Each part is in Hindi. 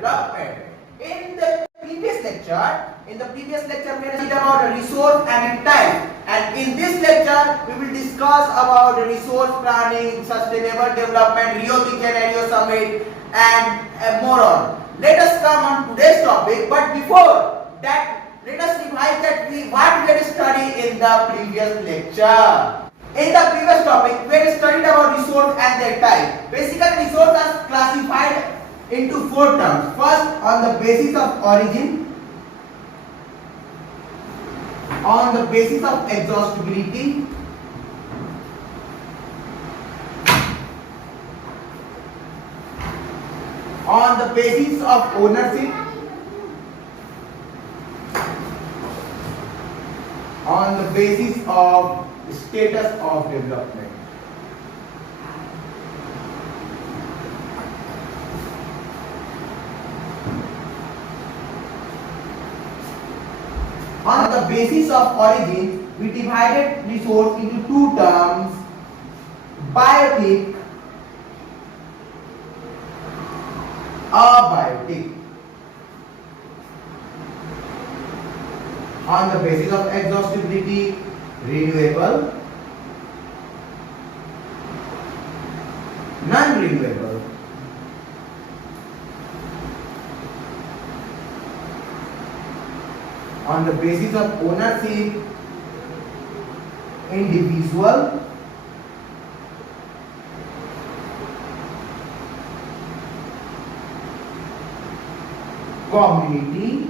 development. In the previous lecture, we studied about resource and type, and in this lecture, we will discuss about resource planning, sustainable development, Rio de Janeiro summit, and more on. Let us come on today's topic, but before that, let us revise that what we had studied in the previous lecture. In the previous topic, we had studied about resource and their type. Basically, resources are classified into four terms. First, on the basis of origin, on the basis of exhaustibility, on the basis of ownership, on the basis of status of development. On the basis of origin, we divided resource into two terms: biotic, abiotic. On the basis of exhaustibility, renewable, non-renewable. On the basis of ownership, individual, community,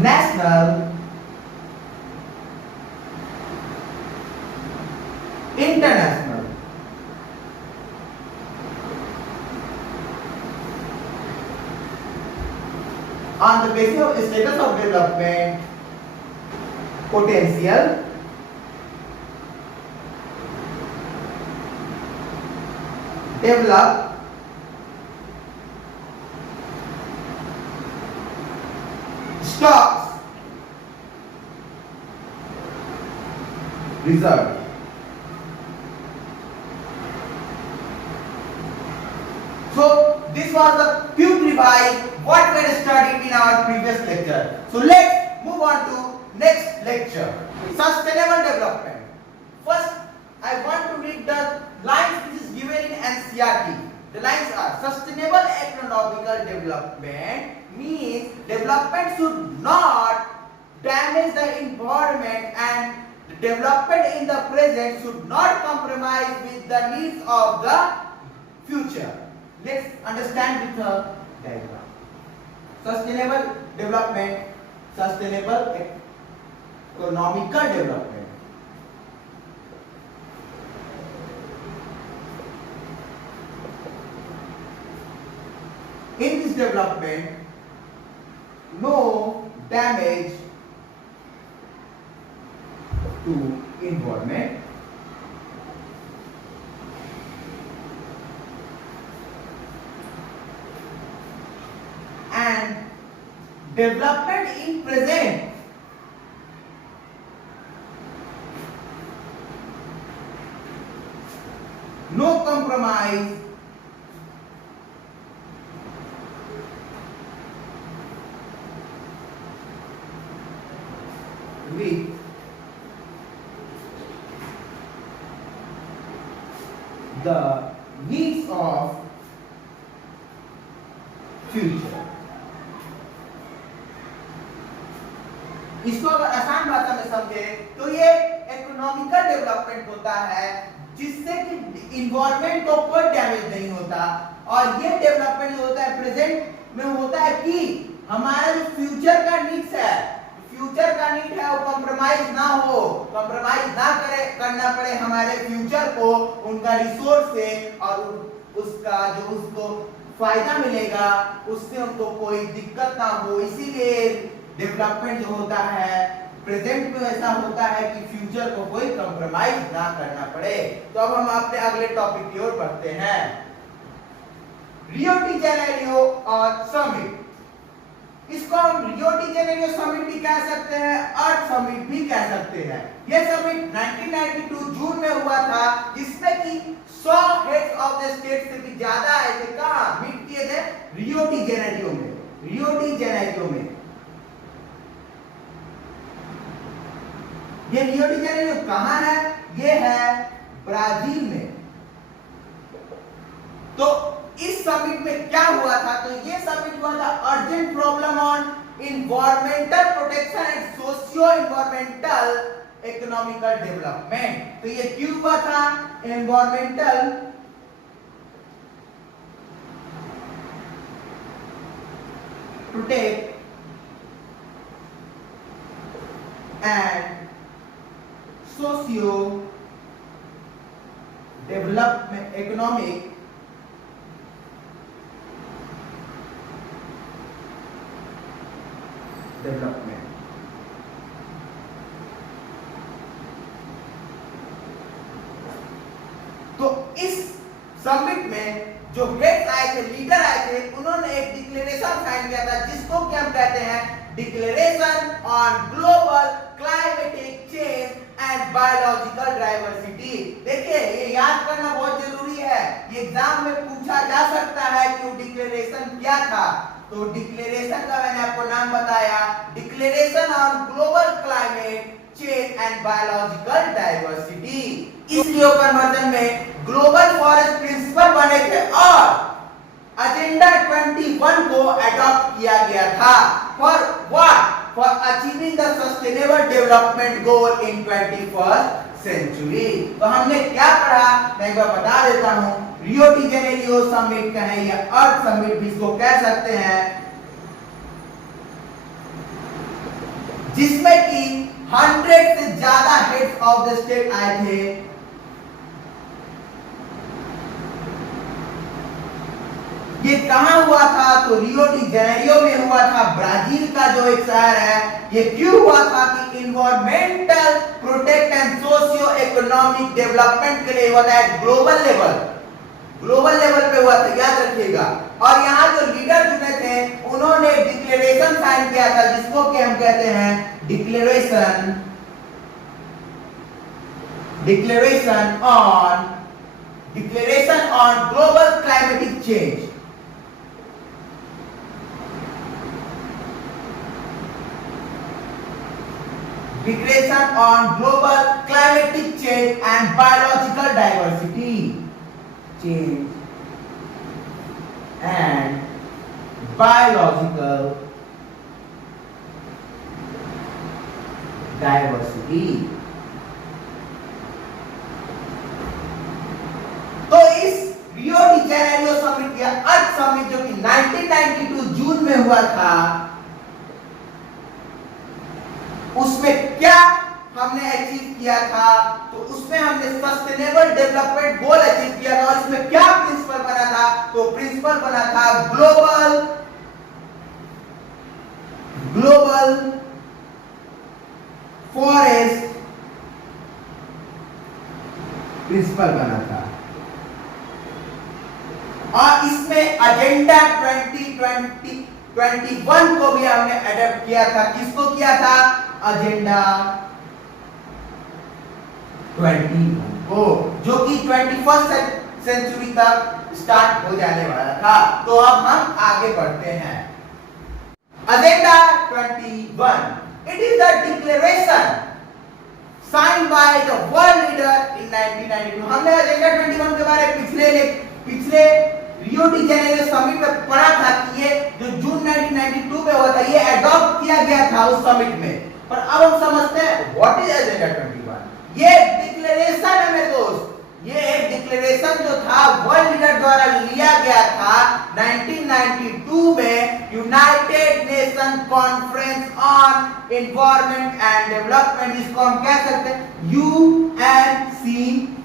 national, international. On the basis of status of development, potential, develop, stocks, reserve. So this was the quick revise what we had studied in our previous lecture. So let's move on to next lecture, sustainable development. First, I want to read the lines which is given in NCERT. The lines are: sustainable economical development means development should not damage the environment, and the development in the present should not compromise with the needs of the future. Let's understand with the diagram. Sustainable development, sustainable economical development. In this development, no damage to environment, and development in present no compromise with the needs of future. इसको अगर आसान भाषा में समझे तो ये इकोनॉमिकल डेवलपमेंट होता है जिससे कि इन्वायरमेंट को कोई डैमेज नहीं होता, और ये डेवलपमेंट जो होता है प्रेजेंट में होता है कि हमारा जो फ्यूचर का नीड्स है, फ्यूचर का नीड है वो कॉम्प्रोमाइज ना हो, कॉम्प्रोमाइज ना करना पड़े हमारे फ्यूचर को उनका रिसोर्स से, और उसका जो उसको फायदा मिलेगा उससे उनको कोई दिक्कत ना हो। इसीलिए डेवलपमेंट जो होता है प्रेजेंट में ऐसा होता है कि फ्यूचर को कोई कॉम्प्रोमाइज ना करना पड़े। तो अब हम अपने अगले टॉपिक की ओर बढ़ते हैं, रियो डी जेनेरियो और समिट। इसको हम रियो डी जेनेरियो समिट भी कह सकते हैं, अर्थ समिट भी कह सकते हैं। यह समिट 1992 जून में हुआ था डी जेनेरियो कहां है? ये है ब्राजील में। तो इस समिट में क्या हुआ था? तो ये समिट हुआ था urgent problem on environmental protection and socio environmental economical development. तो ये क्यों हुआ था? Environmental protect and socio development economic development. तो इस समिट में जो हेड आए थे, लीडर आए थे, उन्होंने एक डिक्लेरेशन साइन किया था जिसको क्या हम कहते हैं? Declaration on global climatic change and biological diversity. देखिए ये याद करना बहुत जरूरी है, ये एग्जाम में पूछा जा सकता है कि वो डिक्लेरेशन क्या था। तो डिक्लेरेशन का मैंने आपको नाम बताया, declaration on global climate change and biological diversity. इस लियो कन्वर्जन में ग्लोबल फॉरेस्ट प्रिंसिपल बने थे और एजेंडा 21 को अडॉप्ट किया गया था। For what? For achieving the sustainable development goal in 21st century. तो हमने क्या पढ़ा मैं एक बार बता देता हूं। रियो डी जेनेरियो समिट कहें या अर्थ समिट भी इसको कह सकते हैं, जिसमें कि 100 से ज्यादा हेड्स ऑफ द स्टेट आए थे। ये कहां हुआ था? तो रियो डी जेनेरियो में हुआ था, ब्राजील का जो एक शहर है। ये क्यों हुआ था? कि environmental protect and socio economic development के लिए हुआ था, ग्लोबल लेवल पे हुआ था, याद रखिएगा। और यहाँ जो लीडर चुने थे उन्होंने डिक्लेरेशन साइन किया था जिसको कि हम कहते हैं declaration on global climatic change. Declaration on Global Climatic Change and Biological Diversity. Change and Biological Diversity. तो इस रियो डी जेनेरियो समिट या अर्थ समिट जो कि 1992 जून में हुआ था, उसमें क्या हमने अचीव किया था? तो उसमें हमने सस्टेनेबल डेवलपमेंट गोल अचीव किया था। और इसमें क्या प्रिंसिपल बना था? तो प्रिंसिपल बना था ग्लोबल फॉरेस्ट प्रिंसिपल बना था। और इसमें एजेंडा 2021 को भी हमने अडॉप्ट किया था। किसको किया था? एजेंडा 21 को, जो कि 21st सेंचुरी तक स्टार्ट हो जाने वाला था। तो अब हम आगे बढ़ते हैं। Agenda 21, it is the declaration sign by the world leader in 1992। हमने एजेंडा 21 के बारे में पिछले रियो डी जेनेरियो समिट में पढ़ा था कि ये जो जून 1992 में हुआ था, ये अडॉप्ट किया गया था उस समिट में। पर अब हम समझते हैं व्हाट इज एजेंडा 21। ये डिक्लेरेशन है मेरे दोस्त, ये एक डिक्लेरेशन जो था वर्ल्ड लीडर द्वारा लिया गया था 1992 में United nation conference on environment and development, जिसको हम कह सकते हैं UNCED।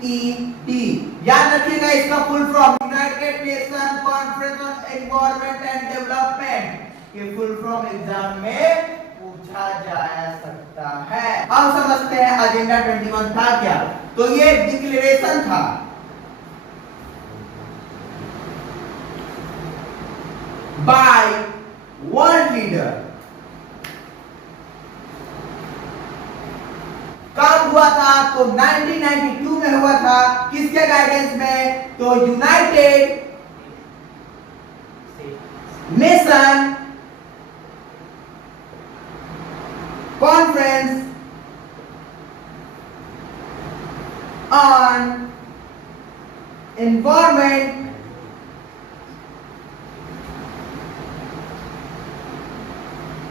याद रखिएगा इसका full form, United nation conference on environment and development. ये फुल फॉर्म एग्जाम में पूछा जा सकता है। अब समझते हैं एजेंडा 21 था क्या। तो ये डिक्लेरेशन था बाय वर्ल्ड लीडर। कब हुआ था? तो 1992 में हुआ था। किसके गाइडेंस में? तो United nation conference on environment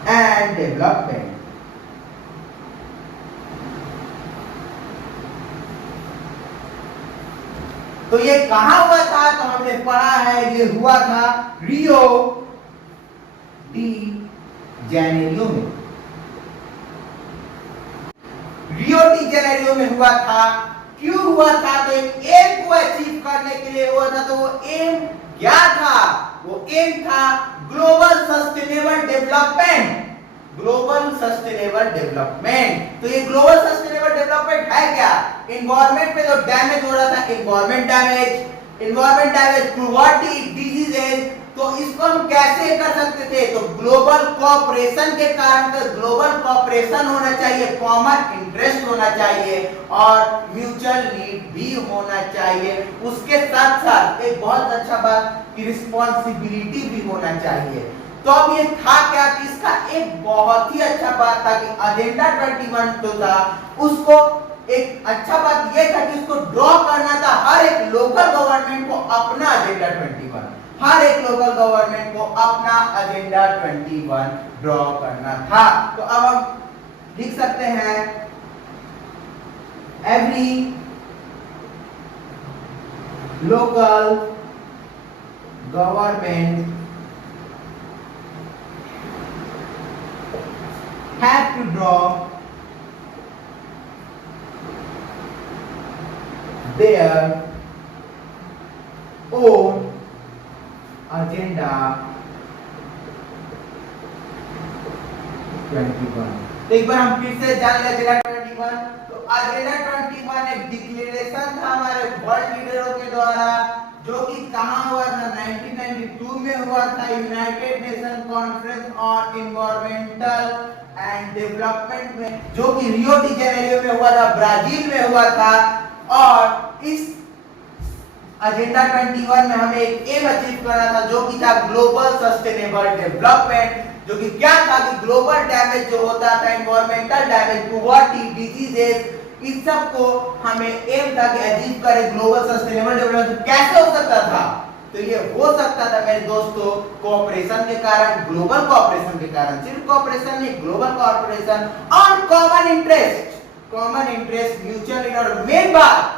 and development. तो ये कहां हुआ था? तो हमने पढ़ा है ये हुआ था रियो डी जेनेरियो में। रियो डी जेनेरियो में हुआ था। क्यों हुआ था? तो एक एम को अचीव करने के लिए हुआ था। तो वो एम क्या था? वो एम था global sustainable development. Global sustainable development. तो ये ग्लोबल सस्टेनेबल डेवलपमेंट है क्या? एनवायरनमेंट पे जो डैमेज हो रहा था, एनवायरनमेंट डैमेज टुवर्ड डिजीजेज, तो इसको हम कैसे कर सकते थे? तो ग्लोबल कोऑपरेशन के कारण। तो ग्लोबल कोऑपरेशन होना चाहिए, कॉमन इंटरेस्ट होना चाहिए और म्यूचुअल नीड भी होना चाहिए। उसके साथ साथ एक बहुत अच्छा बात कि रिस्पांसिबिलिटी भी होना चाहिए। तो अब ये था क्या कि इसका एक बहुत ही अच्छा बात था कि एजेंडा 21 जो था उसको एक अच्छा बात यह था कि उसको ड्रॉ करना था हर एक लोकल गवर्नमेंट को अपना एजेंडा 21, हर एक लोकल गवर्नमेंट को अपना एजेंडा 21 ड्रॉ करना था। तो अब हम लिख सकते हैं every local government have to draw their own agenda 21। तो एक बार हम फिर से जान लें एजेंडा 21। तो एजेंडा 21 एक डिक्लेरेशन था हमारे वर्ल्ड लीडरों के द्वारा, जो कि कहां हुआ था? 1992 में हुआ था, United nation conference on environmental and development में, जो कि रियो डी जेनेरियो में हुआ था, ब्राजील में हुआ था। और इस एजेंडा 21 में हमें एक एम अचीव करना था जो कि था ग्लोबल सस्टेनेबल डेवलपमेंट, जो कि क्या था कि ग्लोबल डैमेज जो होता था, एनवायरमेंटल डैमेज टुवर्ड डिजीजेस, इस सब को हमें एम था कि अचीव करें ग्लोबल सस्टेनेबल डेवलपमेंट। कैसे हो सकता था? तो ये हो सकता था मेरे दोस्तों कोऑपरेशन के कारण, ग्लोबल कोऑपरेशन के कारण। सिर्फ कोऑपरेशन नहीं, global cooperation on common interest, mutual need और मेन बात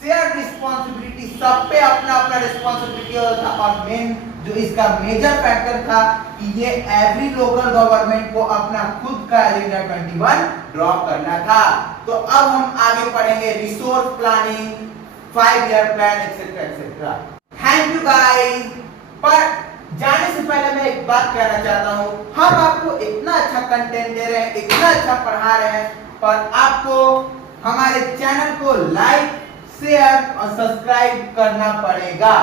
शेयर रिस्पांसिबिलिटी। सब पे अपना अपना रिस्पांसिबिलिटी होता था। और मेन जो इसका मेजर फैक्टर था कि ये एवरी लोकल गवर्नमेंट को अपना खुद का एजेंडा 21 ड्रॉ करना था। तो अब हम आगे पढ़ेंगे resource planning, 5 year plan etcetera etcetera. Thank you guys. पर जाने से पहले मैं एक बात कहना चाहता हूं, हम आपको इतना अच्छा कंटेंट दे रहे हैं, इतना अच्छा पढ़ा रहे हैं, पर आपको हमारे चैनल को लाइक, शेयर और सब्सक्राइब करना पड़ेगा।